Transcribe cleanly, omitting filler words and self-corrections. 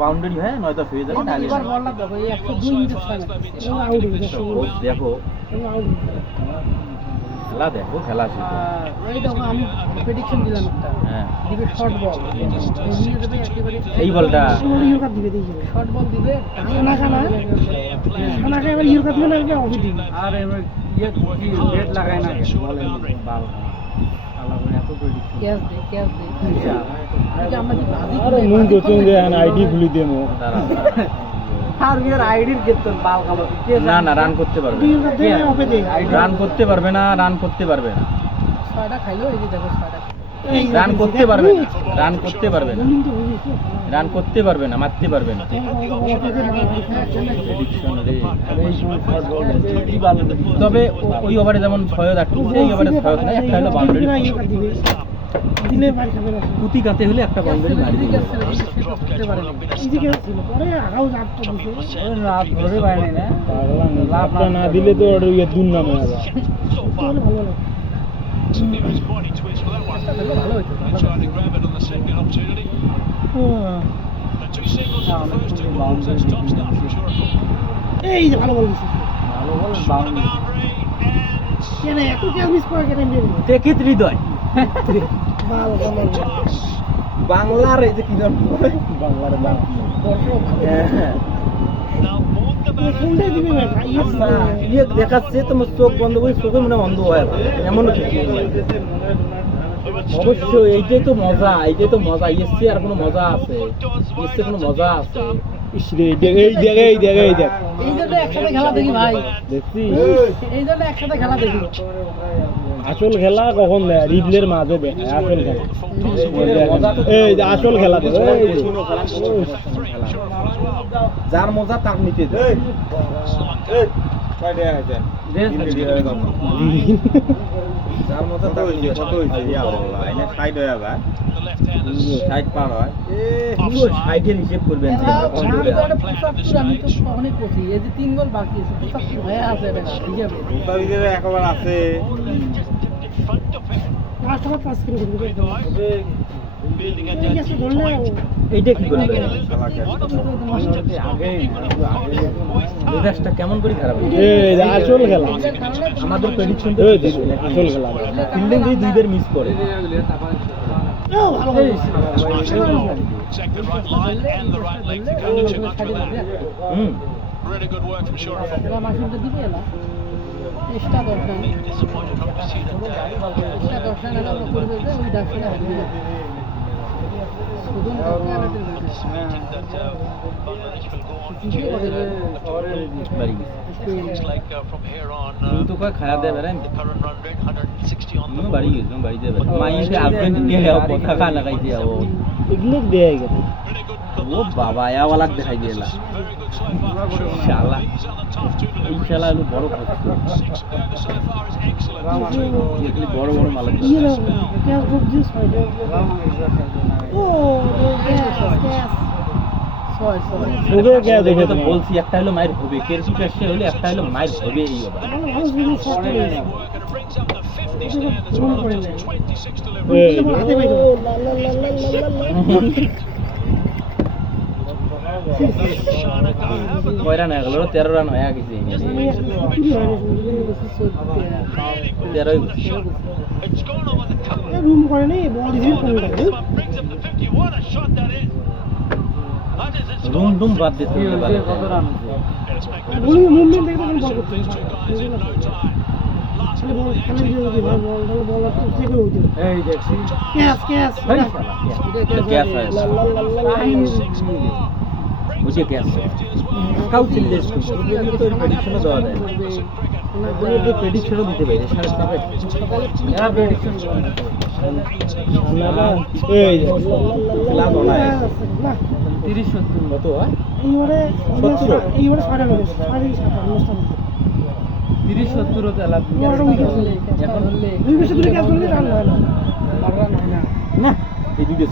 Boundary হয় নয়তো হয়ে যাবে না এবার বললাম দেখো এই 102 মিটার ছয় আউট দেখো আউট খেলা দেখো খেলা আছে এই দেখো আমি প্রেডিকশন দিলাম একটা হ্যাঁ দিবে শর্ট বল নিয়ে যাবে একেবারে এই বলটা ইউরকাপ দিবে শর্ট বল দিবে টানা খানা এবার ইউরকাপ দিবে না এটা অফি দিবে আর এবার ইয়ে কি রেড লাগায় না বলেন বাল আলাদা এত প্রেডিকশন ক্যাচ দে আরে আমরা কি বাজি আরে মুন কোচিং দে আইডি খুলি দেমো আর ইয়ার আইডির ক্ষেত্রে বাল কামাতে কে না না রান করতে পারবে রান করতে পারবে না রান করতে পারবে না ছয়টা খাইলো এই যে দেখো ছয়টা রান করতে পারবে না রান করতে পারবে না রান করতে পারবে না মারতে পারবে না তবে ওই ওভারে যেমন 6 আটকে এই ওভারে 6 না একটা হলো বাউন্ডারি দিলে মার খাবে না কুতি কাতে হলে একটা বাউন্ডারি মারি দিবে করতে পারে না ইজিকে ছিল পরে আগাও জাপটা দিছে রাত ধরে পায় না লাভটা না দিলে তো ওর ইয়ে দুর্নামে হবে তাহলে ভালো লাগে ভালো হইতো এই যে ভালো বল দিছে ভালো বল বাউন্ডারি কেন এত ক্যাচ মিস করে কেন দেখে হৃদয় বাংলার এই যে কি নাম বাংলার নাম দর্শক ইয়ে দেখাচ্ছে তোমার চোখ বন্ধ করে চোখে মনে বন্ধ হয় এমন কিছু অবশ্যই এইটাই তো মজা এসছে আর কোনো মজা আছে এসছে কোনো মজা আছে এই জায়গায় এই জন্য একসাথে খেলা দেখি ভাই দেখছি এই জন্য একসাথে খেলা দেখি আসল খেলা কখন দেয় রিডলের মাঝে দেয় আসল খেলা এই যে আসল খেলা দেয় যার মজা তার নিতে যার মজা তার সাইড পার হয় সাইডের হিসেব করবেন আমি তো অনেক করছি এই যে 3 গোল বাকি আছে 75 হয়ে আছে এটা হিসাবে একবার আছে পাঁচ কিলো এইটা কি করবে মেজাজটা কেমন করে খারাপ আসল খেলা আমাদের প্রেডিকশন আসল খেলা ফিল্ডিং যদি 2 বার মিস করে Really good work from Shura. চেষ্টা দর্শন চেষ্টা দর্শন হলে আমরা করবে যে ওই দর্শনে হবে শুধু Looks like from here on, তো কয় খায়া দেবে রে the current run rate 160 on the বাড়ি গেছে বাড়ি দেবে মাইকে আর্জেন্টিনা কথা কা লাগাই দিয়া ও এগুলো দেয় গেছে ও বাবা ইয়াওয়ালা দেখাই দিলা ইনশাআল্লাহ ইনশাআল্লাহ এলো বড় কথা এগুলি বড় বড় মাল গ্যাস গ্রুপ জুস হয় ও গ্যাস সুবে গ্যাস দেখে তো বলছি একটা হলো মাইর হবে কেরসি পেশে হলে একটা হলো মাইর হবে এই হবে কয় রান হয়ে গেল 13 রান হয়ে গেছে 13 রুম করে নেই বল হিট করে রুম বাদ দিতে হবে কত রান বলি মুভমেন্ট দেখতে কোন বল করতে আসলে বল খেলা দিয়ে যদি ভাই বল তো চেক হইতো এই দেখছি ক্যাচ গ্যাস হয় বুঝে গ্যাস কাউন্সিল লিস্ট এগুলো তো প্রেডিকশনও দেওয়া যায় ওগুলো তো প্রেডিকশনও দিতে পারে সাড়ে সাড়ে এরা প্রেডিকশন এই লাভ হয় 30 70 কত হয় এইবারে 70 এইবারে সাড়ে 30 70 তে লাভ এখন দুই বেশি দূরে ক্যাচ করলে রান হয় না না এই দুটো